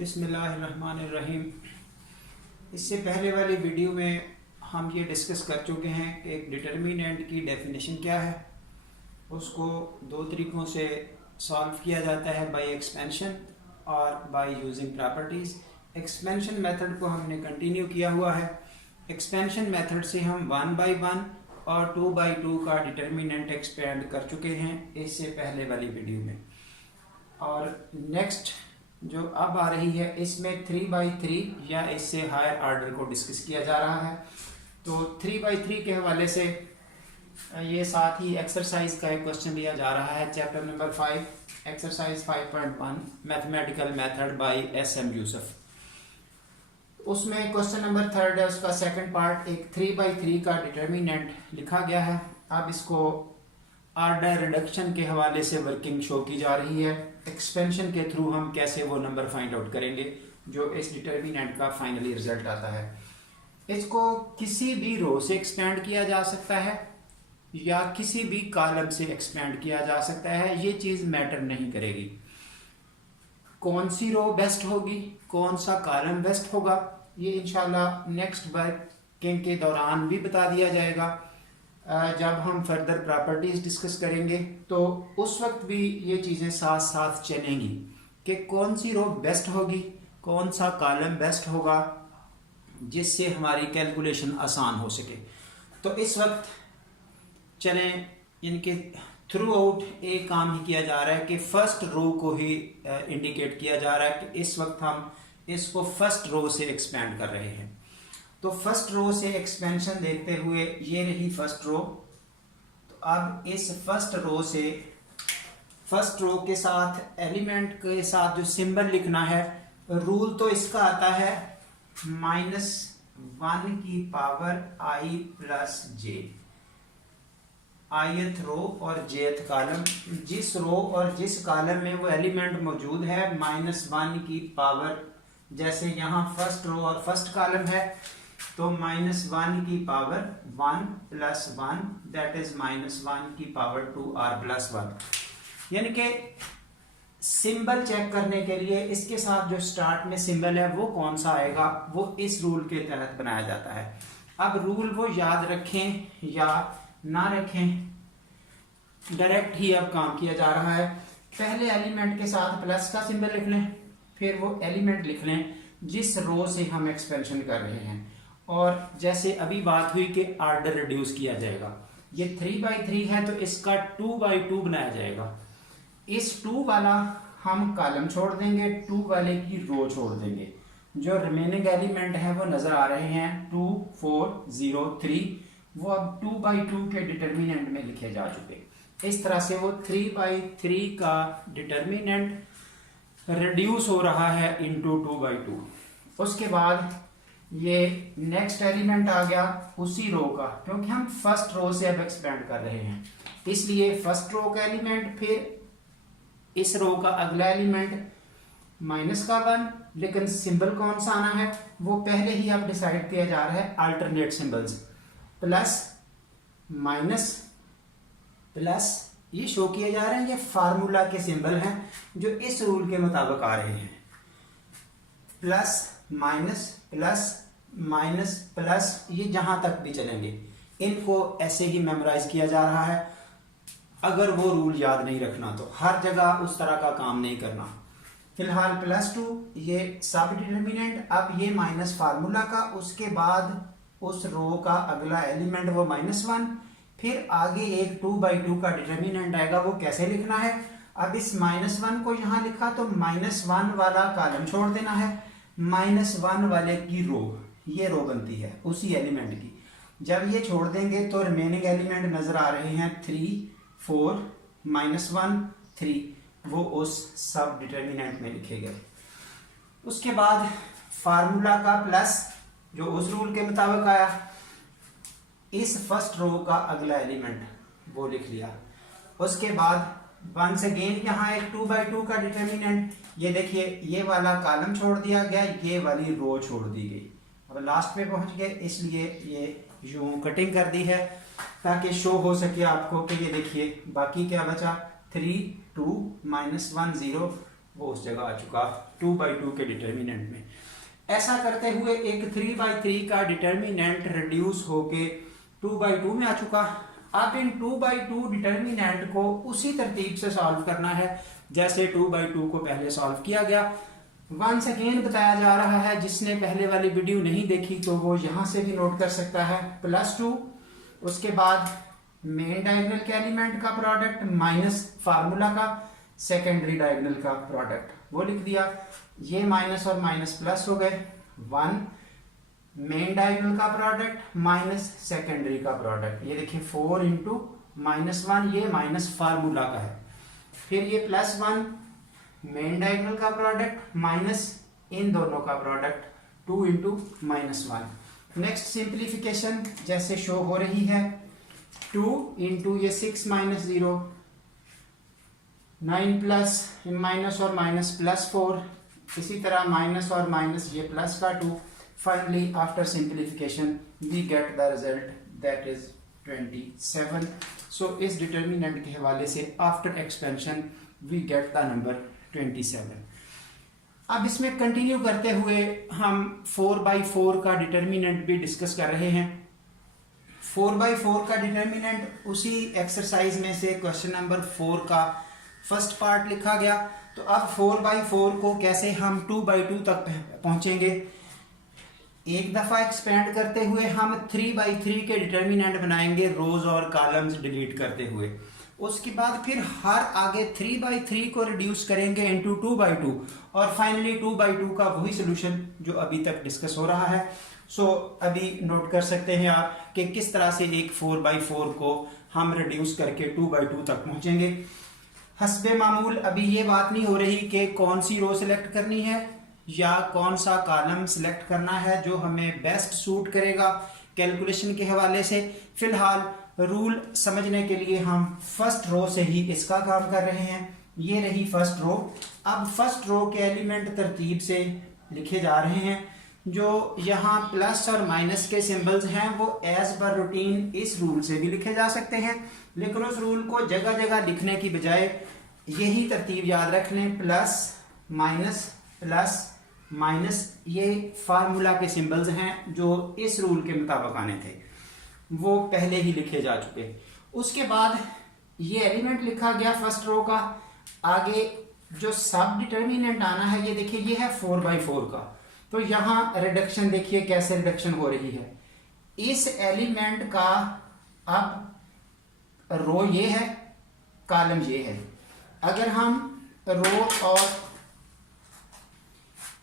बिस्मिल्लाहिर्रहमानिर्रहीम। इससे पहले वाली वीडियो में हम ये डिस्कस कर चुके हैं कि एक डिटर्मिनेंट की डेफिनेशन क्या है। उसको दो तरीक़ों से सॉल्व किया जाता है, बाय एक्सपेंशन और by using properties. Expansion method को हमने कंटिन्यू किया हुआ है। एक्सपेंशन मेथड से हम 1 बाई 1 और 2 बाई 2 का डिटर्मिनेंट एक्सपेंड कर चुके हैं इससे पहले वाली वीडियो में। और नेक्स्ट जो अब आ रही है इसमें 3 बाई 3 या इससे हायर ऑर्डर को डिस्कस किया जा रहा है। तो 3 बाई 3 के हवाले से ये साथ ही एक्सरसाइज का एक क्वेश्चन लिया जा रहा है, chapter number 5 exercise 5.1 mathematical method by SM Yusuf. उसमें क्वेश्चन नंबर 3 है, उसका सेकंड पार्ट एक 3 बाई 3 का डिटर्मिनेंट लिखा गया है। अब इसको ऑर्डर रिडक्शन के हवाले से वर्किंग शो की जा रही है। एक्सपेंशन के थ्रू हम कैसे वो नंबर फाइंड आउट करेंगे जो इस डिटर्मिनेंट का फाइनली रिजल्ट आता है। इसको किसी भी रो से एक्सपेंड किया जा सकता है या किसी भी कॉलम से एक्सपेंड किया जा सकता है, ये चीज़ मैटर नहीं करेगी। कौन सी रो बेस्ट होगी, कौन सा कॉलम बेस्ट होगा, ये इंशाल्लाह नेक्स्ट वर्किंग के दौरान भी बता दिया जाएगा। जब हम फर्दर प्रॉपर्टीज डिस्कस करेंगे तो उस वक्त भी ये चीज़ें साथ साथ चलेंगी कि कौन सी रो बेस्ट होगी, कौन सा कॉलम बेस्ट होगा, जिससे हमारी कैलकुलेशन आसान हो सके। तो इस वक्त चलें, इनके थ्रू आउट एक काम ही किया जा रहा है कि फर्स्ट रो को ही इंडिकेट किया जा रहा है कि इस वक्त हम इसको फर्स्ट रो से एक्सपेंड कर रहे हैं। तो फर्स्ट रो से एक्सपेंशन देखते हुए ये रही फर्स्ट रो। तो अब इस फर्स्ट रो से फर्स्ट रो के साथ एलिमेंट के साथ जो सिंबल लिखना है, रूल तो इसका आता है -1 की power i plus j। ith रो और jth कॉलम, जिस रो और जिस कॉलम में वो एलिमेंट मौजूद है -1 की पावर, जैसे यहाँ फर्स्ट रो और फर्स्ट कॉलम है तो -1 की पावर 1 प्लस 1 दैट इज -1 की पावर 2r प्लस 1। यानी कि सिंबल चेक करने के लिए इसके साथ जो स्टार्ट में सिंबल है वो कौन सा आएगा, वो इस रूल के तहत बनाया जाता है। अब रूल वो याद रखें या ना रखें, डायरेक्ट ही अब काम किया जा रहा है। पहले एलिमेंट के साथ प्लस का सिंबल लिख लें, फिर वो एलिमेंट लिख लें जिस रो से हम एक्सपेंशन कर रहे हैं। और जैसे अभी बात हुई कि ऑर्डर रिड्यूस किया जाएगा, ये 3 बाई 3 है तो इसका 2 बाई 2 बनाया जाएगा। इस 2 वाला हम कॉलम छोड़ देंगे, 2 वाले की रो छोड़ देंगे। जो रिमेनिंग एलिमेंट है वो नजर आ रहे हैं 2 4 0 3, वो अब 2 बाई 2 के डिटर्मिनेंट में लिखे जा चुके। इस तरह से वो 3 बाई 3 का डिटर्मिनेंट रिड्यूस हो रहा है इनटू 2 बाई 2। उसके बाद ये नेक्स्ट एलिमेंट आ गया उसी रो का, क्योंकि हम फर्स्ट रो से अब एक्सपेंड कर रहे हैं, इसलिए फर्स्ट रो का एलिमेंट, फिर इस रो का अगला एलिमेंट माइनस का 1, लेकिन सिंबल कौन सा आना है वो पहले ही अब डिसाइड किया जा रहा है। Alternate symbols plus minus plus ये शो किए जा रहे हैं, ये फार्मूला के सिंबल हैं जो इस रूल के मुताबिक आ रहे हैं। Plus minus plus minus plus, ये जहां तक भी चलेंगे इनको ऐसे ही मेमोराइज किया जा रहा है। अगर वो रूल याद नहीं रखना तो हर जगह उस तरह का काम नहीं करना। फिलहाल +2 ये सब डिटर्मिनेंट, अब ये माइनस फार्मूला का, उसके बाद उस रो का अगला एलिमेंट वो -1, फिर आगे एक 2 बाई 2 का डिटर्मिनेंट आएगा। वो कैसे लिखना है, अब इस -1 को यहाँ लिखा तो -1 वाला कॉलम छोड़ देना है, -1 वाले की रो, ये रो बनती है उसी एलिमेंट की। जब ये छोड़ देंगे तो रिमेनिंग एलिमेंट नजर आ रहे हैं 3 4 -1 3, वो उस सब डिटर्मिनेंट में लिखे गए। उसके बाद फार्मूला का प्लस जो उस रूल के मुताबिक आया, इस फर्स्ट रो का अगला एलिमेंट वो लिख लिया। उसके बाद वंस अगेन यहाँ एक 2 बाई 2 का डिटर्मिनेंट, ये देखिए ये वाला कॉलम छोड़ दिया गया, ये वाली रो छोड़ दी गई। अब लास्ट पे पहुंच गए, इसलिए ये यूं कटिंग कर दी है ताकि शो हो सके आपको कि ये देखिए बाकी क्या बचा, 3 2 -1 0, वो उस जगह आ चुका। 2/2 के डिटर्मिनेंट में। ऐसा करते हुए एक 3/3 का डिटर्मिनेंट रिड्यूस होके 2/2 में आ चुका। अब इन 2/2 डिटर्मिनेंट को उसी तरतीब से सॉल्व करना है जैसे 2/2 को पहले सॉल्व किया गया। वंस अगेन बताया जा रहा है, जिसने पहले वाली वीडियो नहीं देखी तो वो यहां से भी नोट कर सकता है, +2, उसके बाद मेन डायगोनल के एलिमेंट का प्रोडक्ट माइनस फार्मूला का सेकेंडरी डायगोनल का प्रोडक्ट, वो लिख दिया। ये माइनस और माइनस प्लस हो गए, 1 मेन डायगोनल का प्रोडक्ट माइनस सेकेंडरी का प्रोडक्ट। ये देखिए 4 इंटू -1, ये माइनस फार्मूला का है। फिर ये +1 मेन डायगोनल का प्रोडक्ट माइनस इन दोनों का प्रोडक्ट 2 इंटू -1। नेक्स्ट सिंप्लीफिकेशन जैसे शो हो रही है, 2 इंटू ये 6 माइनस 0, 9 प्लस माइनस और माइनस +4, इसी तरह माइनस और माइनस ये प्लस का 2। Finally, after simplification, we get the result that is 27. So, इस determinant के हवाले से after expansion we get the number 27. अब इसमें कंटिन्यू करते हुए हम 4/4 का डिटर्मिनेंट भी डिस्कस कर रहे हैं। 4/4 का डिटर्मिनेंट उसी एक्सरसाइज में से क्वेश्चन नंबर 4 का फर्स्ट पार्ट लिखा गया। तो अब 4/4 को कैसे हम 2/2 तक पहुंचेंगे, एक दफा एक्सपेंड करते हुए हम 3/3 के डिटर्मिनेंट बनाएंगे रोज और कॉलम्स डिलीट करते हुए। उसके बाद फिर हर आगे 3/3 को रिड्यूस करेंगे इनटू 2/2 और फाइनली 2/2 का वही सोल्यूशन जो अभी तक डिस्कस हो रहा है। सो अभी नोट कर सकते हैं आप कि किस तरह से एक 4/4 को हम रिड्यूस करके 2/2 तक पहुंचेंगे। हस्बे मामूल अभी ये बात नहीं हो रही कि कौन सी रो सिलेक्ट करनी है या कौन सा कॉलम सिलेक्ट करना है जो हमें बेस्ट सूट करेगा कैलकुलेशन के हवाले से। फिलहाल रूल समझने के लिए हम फर्स्ट रो से ही इसका काम कर रहे हैं। ये रही फर्स्ट रो। अब फर्स्ट रो के एलिमेंट तरतीब से लिखे जा रहे हैं। जो यहाँ प्लस और माइनस के सिंबल्स हैं वो एज पर रूटीन इस रूल से भी लिखे जा सकते हैं, लेकिन उस रूल को जगह जगह लिखने की बजाय यही तरतीब याद रख लें, प्लस माइनस ये फार्मूला के सिंबल्स हैं जो इस रूल के मुताबिक आने थे, वो पहले ही लिखे जा चुके। उसके बाद ये एलिमेंट लिखा गया फर्स्ट रो का। आगे जो सब डिटर्मिनेंट आना है, ये देखिए ये है 4/4 का। तो यहाँ रिडक्शन देखिए कैसे रिडक्शन हो रही है। इस एलिमेंट का अब रो ये है, कॉलम ये है। अगर हम रो और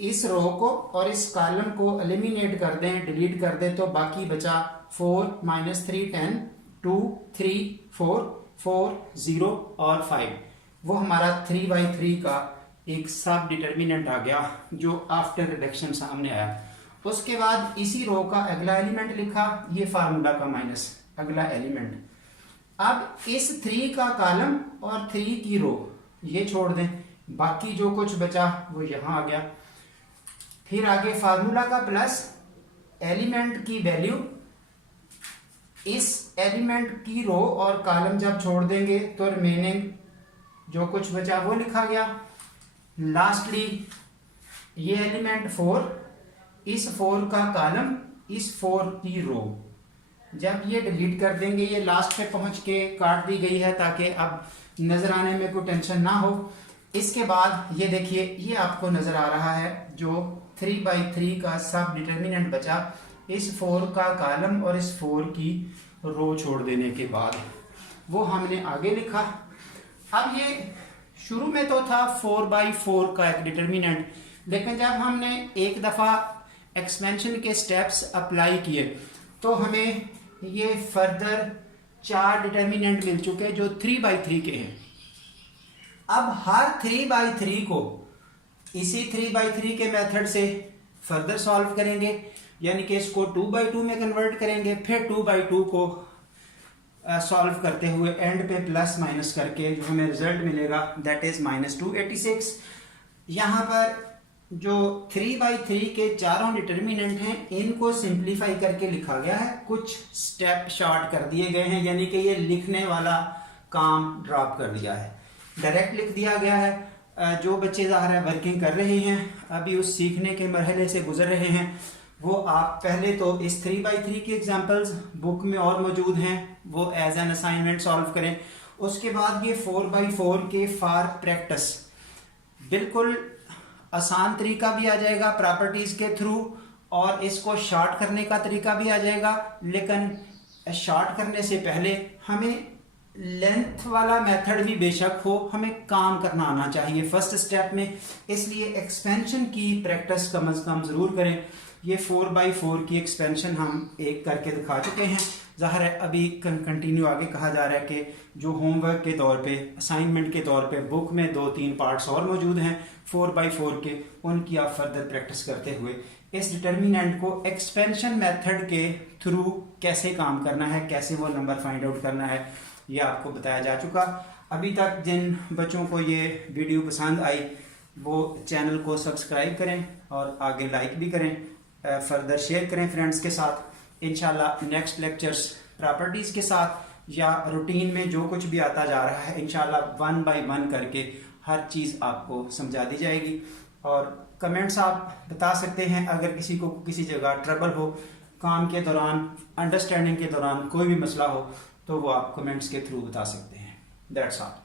इस रो को और इस कॉलम को एलिमिनेट कर दें, डिलीट कर दें, तो बाकी बचा 4 - 3 10 2 3 4 4 0 और 5। वो हमारा 3/3 का एक सब डिटर्मिनेंट आ गया जो आफ्टर रिडक्शन सामने आया। उसके बाद इसी रो का अगला एलिमेंट लिखा, ये फार्मूला का माइनस अगला एलिमेंट। अब इस 3 का कॉलम और 3 की रो ये छोड़ दें, बाकी जो कुछ बचा वो यहाँ आ गया। फिर आगे फार्मूला का प्लस एलिमेंट की वैल्यू, इस एलिमेंट की रो और कॉलम जब छोड़ देंगे तो रिमेनिंग जो कुछ बचा वो लिखा गया। लास्टली ये एलिमेंट 4, इस 4 का कॉलम, इस 4 की रो। जब ये डिलीट कर देंगे, ये लास्ट पे पहुंच के काट दी गई है ताकि अब नजर आने में कोई टेंशन ना हो। इसके बाद ये देखिए, ये आपको नजर आ रहा है जो 3/3 का सब डिटर्मिनेंट बचा, इस 4 का कॉलम और इस 4 की रो छोड़ देने के बाद वो हमने आगे लिखा। अब ये शुरू में तो था 4/4 का एक डिटर्मिनेंट, लेकिन जब हमने एक दफा एक्सपेंशन के स्टेप्स अप्लाई किए तो हमें ये फर्दर 4 डिटर्मिनेंट मिल चुके जो 3/3 के हैं। अब हर 3/3 को इसी 3/3 के मेथड से फर्दर सॉल्व करेंगे, यानी कि इसको 2/2 में कन्वर्ट करेंगे। फिर 2/2 को सॉल्व करते हुए एंड पे प्लस माइनस करके जो हमें रिजल्ट मिलेगा दैट इज -286। यहाँ पर जो 3/3 के चारों डिटर्मिनेंट हैं इनको सिंप्लीफाई करके लिखा गया है, कुछ स्टेप शॉर्ट कर दिए गए हैं, यानी कि ये लिखने वाला काम ड्रॉप कर दिया है, डायरेक्ट लिख दिया गया है। जो बच्चे ज़ाहिर है वर्किंग कर रहे हैं, अभी उस सीखने के मरहले से गुजर रहे हैं, वो आप पहले तो इस 3x3 की एग्जांपल्स बुक में और मौजूद हैं, वो एज एन असाइनमेंट सॉल्व करें। उसके बाद ये 4x4 के फॉर प्रैक्टिस बिल्कुल आसान तरीका भी आ जाएगा प्रॉपर्टीज़ के थ्रू, और इसको शॉर्ट करने का तरीका भी आ जाएगा। लेकिन शॉर्ट करने से पहले हमें लेंथ वाला मेथड भी बेशक हो, हमें काम करना आना चाहिए फर्स्ट स्टेप में, इसलिए एक्सपेंशन की प्रैक्टिस कम से कम ज़रूर करें। ये 4x4 की एक्सपेंशन हम एक करके दिखा चुके हैं। ज़ाहिर है अभी कंटिन्यू आगे कहा जा रहा है कि जो होमवर्क के तौर पे, असाइनमेंट के तौर पे बुक में 2-3 पार्ट्स और मौजूद हैं 4x4 के, उनकी आप फर्दर प्रैक्टिस करते हुए इस डिटर्मिनेंट को एक्सपेंशन मेथड के थ्रू कैसे काम करना है, कैसे वो नंबर फाइंड आउट करना है, ये आपको बताया जा चुका। अभी तक जिन बच्चों को ये वीडियो पसंद आई वो चैनल को सब्सक्राइब करें और आगे लाइक भी करें, फर्दर शेयर करें फ्रेंड्स के साथ। इंशाल्लाह नेक्स्ट लेक्चर्स प्रॉपर्टीज़ के साथ या रूटीन में जो कुछ भी आता जा रहा है इंशाल्लाह 1 बाय 1 करके हर चीज़ आपको समझा दी जाएगी। और कमेंट्स आप बता सकते हैं अगर किसी को किसी जगह ट्रबल हो, काम के दौरान, अंडरस्टैंडिंग के दौरान कोई भी मसला हो, तो वो आप कमेंट्स के थ्रू बता सकते हैं। That's all.